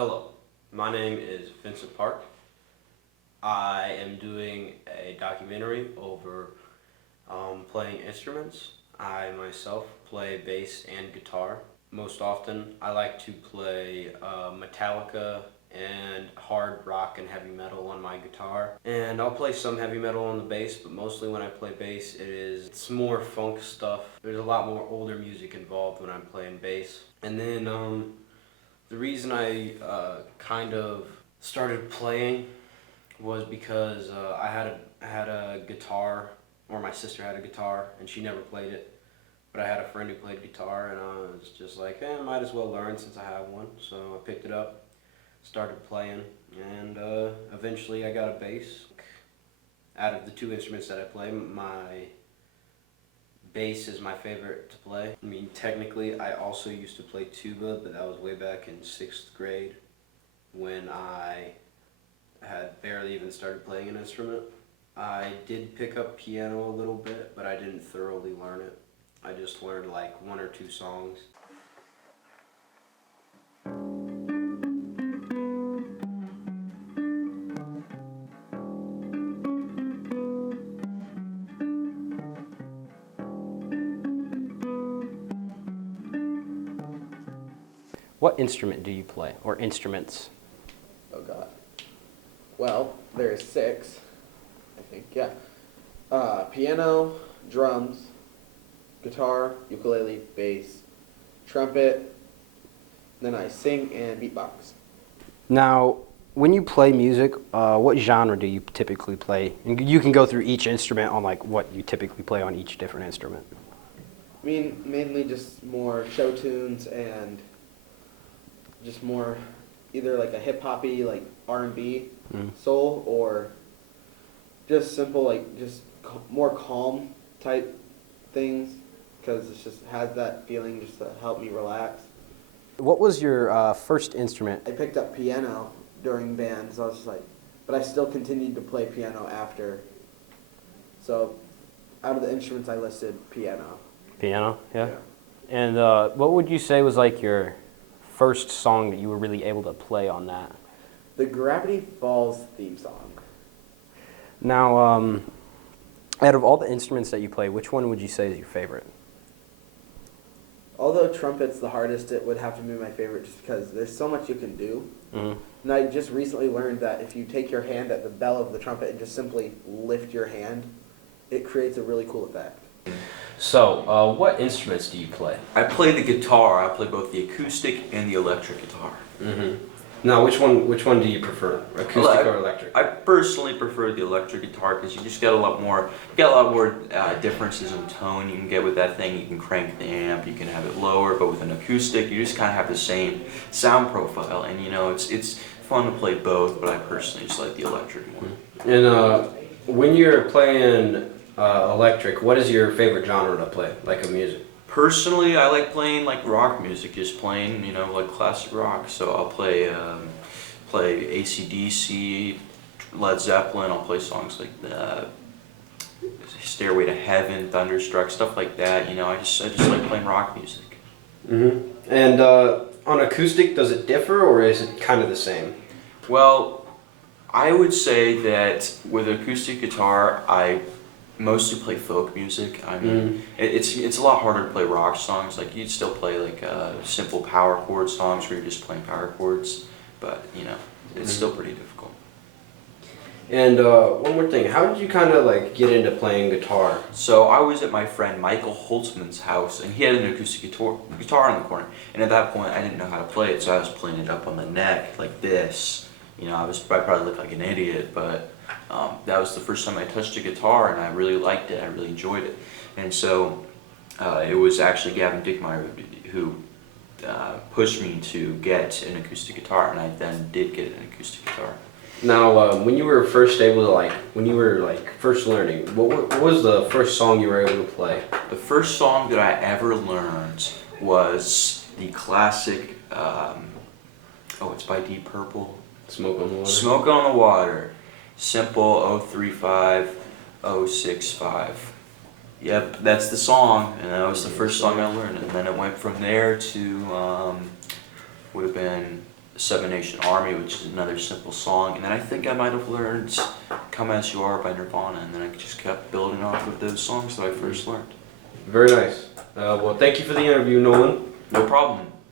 Hello, my name is Vincent Park. I am doing a documentary over playing instruments. I myself play bass and guitar. Most often, I like to play Metallica and hard rock and heavy metal on my guitar. And I'll play some heavy metal on the bass, but mostly when I play bass, it's more funk stuff. There's a lot more older music involved when I'm playing bass. And then the reason I kind of started playing was because I had a guitar, or my sister had a guitar, and she never played it. But I had a friend who played guitar, and I was just like, I might as well learn since I have one. So I picked it up, started playing, and eventually I got a bass. Out of the two instruments that I play, my bass is my favorite to play. I mean, technically, I also used to play tuba, but that was way back in 6th grade when I had barely even started playing an instrument. I did pick up piano a little bit, but I didn't thoroughly learn it. I just learned like 1 or 2 songs. What instrument do you play, or instruments? Oh God. Well, there's 6, I think. Yeah. Piano, drums, guitar, ukulele, bass, trumpet. Then I sing and beatbox. Now, when you play music, what genre do you typically play? And you can go through each instrument on like what you typically play on each different instrument. I mean, mainly just more show tunes and just more either like a hip hoppy like R&B soul, or just simple like just more calm type things, because it just has that feeling just to help me relax. What was your first instrument? I picked up piano during band, so I was just like, but I still continued to play piano after. So out of the instruments I listed, piano. Piano, yeah. And what would you say was like your first song that you were really able to play on that? The Gravity Falls theme song. Now, out of all the instruments that you play, which one would you say is your favorite? Although trumpet's the hardest, it would have to be my favorite just because there's so much you can do. Mm-hmm. And I just recently learned that if you take your hand at the bell of the trumpet and just simply lift your hand, it creates a really cool effect. So, what instruments do you play? I play the guitar. I play both the acoustic and the electric guitar. Mm-hmm. Now, which one do you prefer, acoustic or electric? I personally prefer the electric guitar because you just get a lot more, differences in tone you can get with that thing. You can crank the amp, you can have it lower, but with an acoustic, you just kind of have the same sound profile. And you know, it's fun to play both, but I personally just like the electric one. And when you're playing electric, what is your favorite genre to play, like of music? Personally, I like playing like rock music, just playing, you know, like classic rock. So I'll play AC/DC, Led Zeppelin. I'll play songs like Stairway to Heaven, Thunderstruck, stuff like that. You know, I just like playing rock music. Mm-hmm. And on acoustic, does it differ or is it kind of the same? Well, I would say that with acoustic guitar, I mostly play folk music. I mean, it's a lot harder to play rock songs. Like you'd still play like simple power chord songs where you're just playing power chords, but you know, it's still pretty difficult. And one more thing, how did you kind of like get into playing guitar? So I was at my friend Michael Holtzman's house, and he had an acoustic guitar in the corner. And at that point, I didn't know how to play it, so I was playing it up on the neck like this. You know, I probably looked like an idiot, but that was the first time I touched a guitar, and I really liked it. I really enjoyed it. And so it was actually Gavin Dickmeyer who pushed me to get an acoustic guitar, and I then did get an acoustic guitar. Now, when you were first able to when you were first learning, what was the first song you were able to play? The first song that I ever learned was the classic, it's by Deep Purple. Smoke on the Water? Smoke on the Water. Simple 035 065. Yep, that's the song, and that was the first song I learned. And then it went from there to, would have been Seven Nation Army, which is another simple song, and then I think I might have learned Come As You Are by Nirvana, and then I just kept building off of those songs that I first learned. Very nice. Well, thank you for the interview, Nolan. No problem.